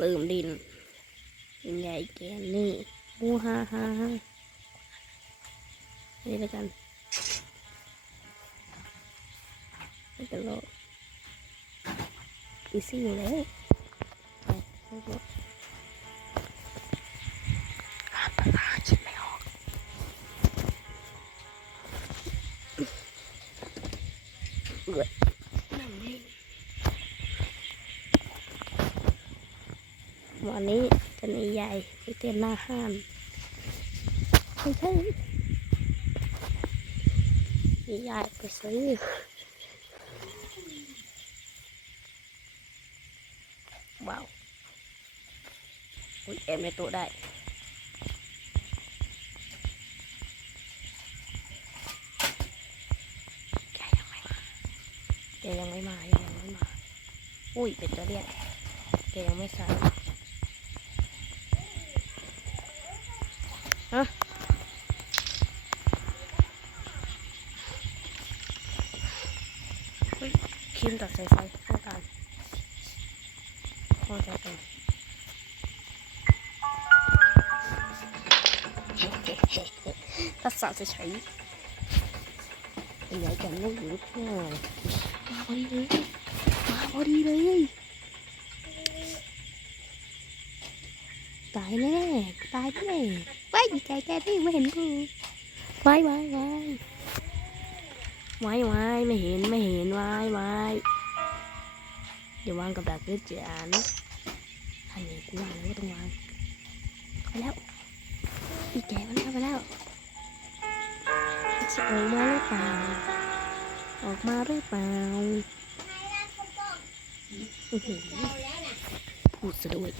ลืมดินใหญ่แกนนี่บูฮ่าฮ่าฮ่านี่แล้วกันไม่เป็นโลอีซี่อยู่แลย วันนี้จะนใหญ่ไปเต้นหน้าห้านไม่ใช่นีใหญ่ไปซื้อว้าวอุ้ยแอบในตัวได้แกยังไม่มาแกยังไม่มาแกยังไม่มา อุ้ย เป็นตัวเรียกแกยังไม่ใส ฮะเฮ้ยครีมตัดสายไฟต้องการพอใจกันทักษะจะใช้เป็นใหญ่กันลูกหรือเปล่ามาพอดีเลยมาพอดีเลยตายแน่ตายแน่ ไปไก่แกที่ไม่เห็นกูไว้ไว้ไว้ไว้ไว้ไม่เห็นไม่เห็นไว้ไว้อย่าวางกับดักด้วยจานอันนี้กูวางแล้วก็ต้องวางไปแล้วอีแกมันเข้าไปแล้วจะออกมาหรือเปล่าออกมาหรือเปล่าอื้อหือพูดซะด้วย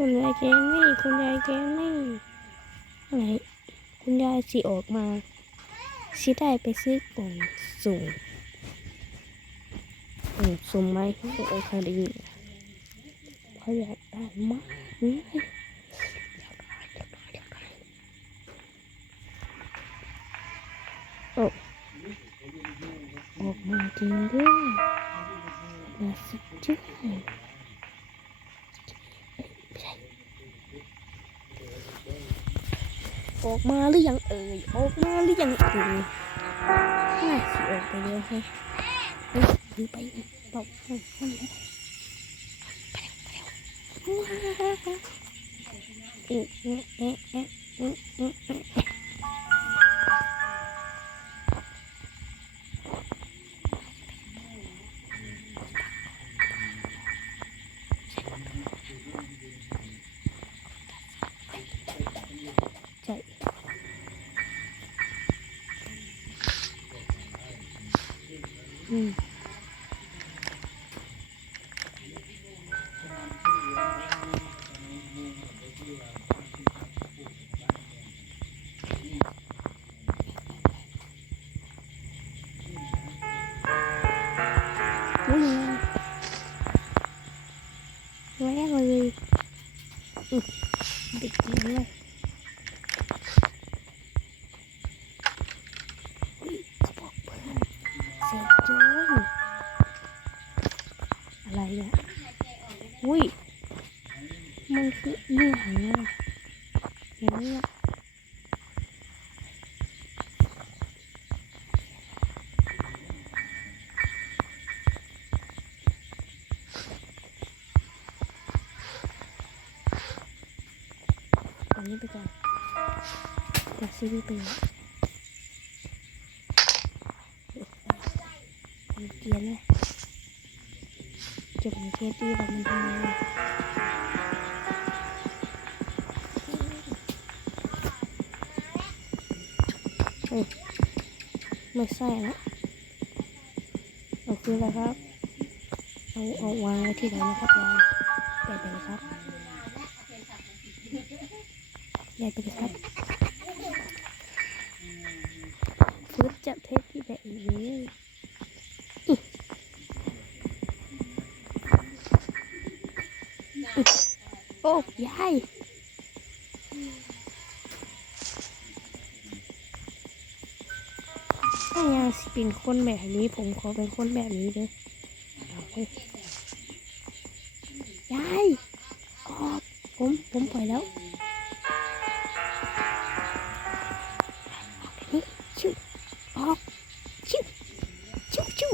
คุณยายแกนี่ คุณยายแกนี่ไหนคุณยายสิออกมาสิได้ไปซื้อกล่องสุ่มกล่องสุ่มไหมโอเคดีเขาอยากได้มากนี่โอ้ออกมาจริงด้วยน่าสุดยอดเอ้ยไม่ใช่ ออกมาหรือยังเอ่ยออกมาหรือยังเอ่ยน่าสิออกไปเร็วให้เฮ้ยดูไปบอกให้ให้ไปเร็วไปเร็วว้าวเอ๊ะเอ๊ะเอ๊ะเอ๊ะเอ๊ะเอ๊ะเอ๊ะ อืมอุ้ย อะไรเนี่ยอุ้ย มันคืออีหยังอะอย่างนี้อะอันนี้ไปก่อนเดี๋ยวซีรีส์ไปเลยมันเกลียน เลยเก็บมันเกลียนดีกว่ามันทำไมอะไม่ใช่นะเอาคืออะไรครับ เอาเอาวางไว้ที่ไหนนะครับยายยายไปเลยครับยายไปเลยครับฟืดจับเทปที่แบบนี้อิอิโอ้ยายถ้ายายสิเป็นคนแบบนี้ ผมขอเป็นคนแบบนี้เลยเอเว้ยายออกผมผมปล่อยแล้วนี่ชิวออกชิวชิวชิว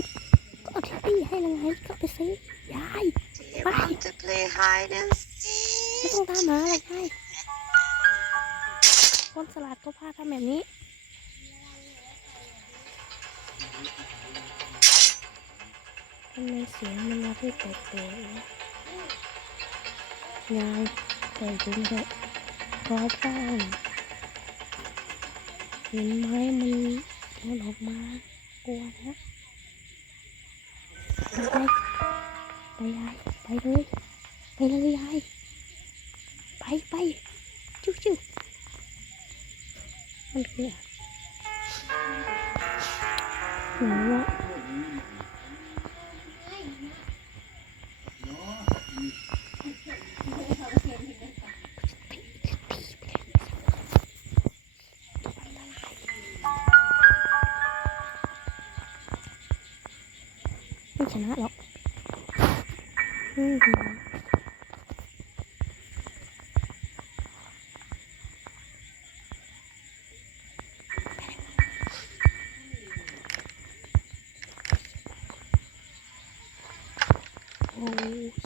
ก็เอาที่ตีให้ยังไงก็ไปซื้อยาย Do you want to play hide and ไม่ seek? ต้องตามหาอะไรใช่คนสลัดก็พาทำแบบนี้ทำไมเสียงมันมาที่แปลกๆยายแต่จริงเถอะเพราะบ้านเห็นไหมมัน หนูอะไม่ชนะหรอกอืม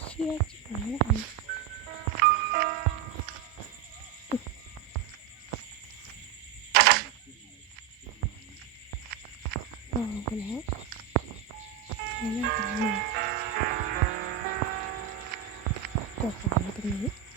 เชี่ยจิ๋วแล้วกันลองไปแล้วใช้หน้าตามาเกิดของมาตรงนี้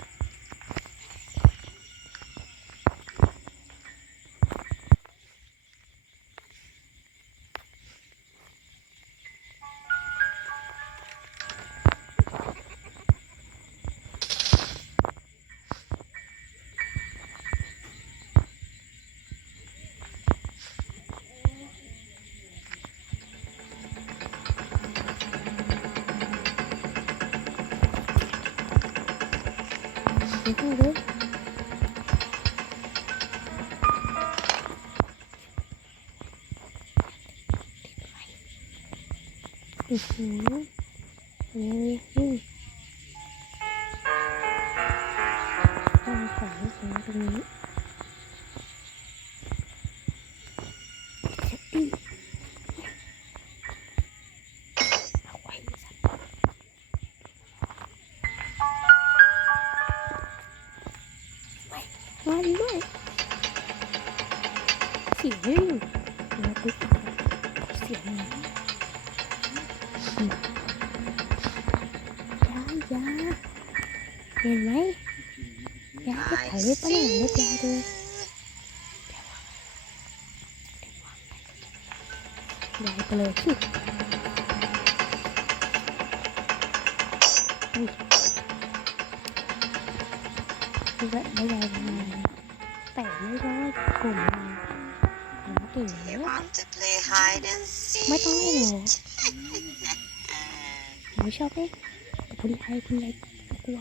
เดี๋ยวต้องเลยอือหือนี่นี่ตั้งของไว้ตรงนี้ สียงไม่อยู่แล้วปุ๊บเสียงอะไรอืมยายาเห็นไหมยายจะถ่ายเล็บปะเนี่ยเล็บยายเลยยายไปเลยชิอุ้ยดูแลไม่ยายทำงานแต่ไม่ได้กลุ่มมา หนูเก่ง Do แล้ you ว want to play hide and seek? ไม่ต้องเล่นหรอกหนูชอบเล่นแต่คุณยายคุณยายกลัว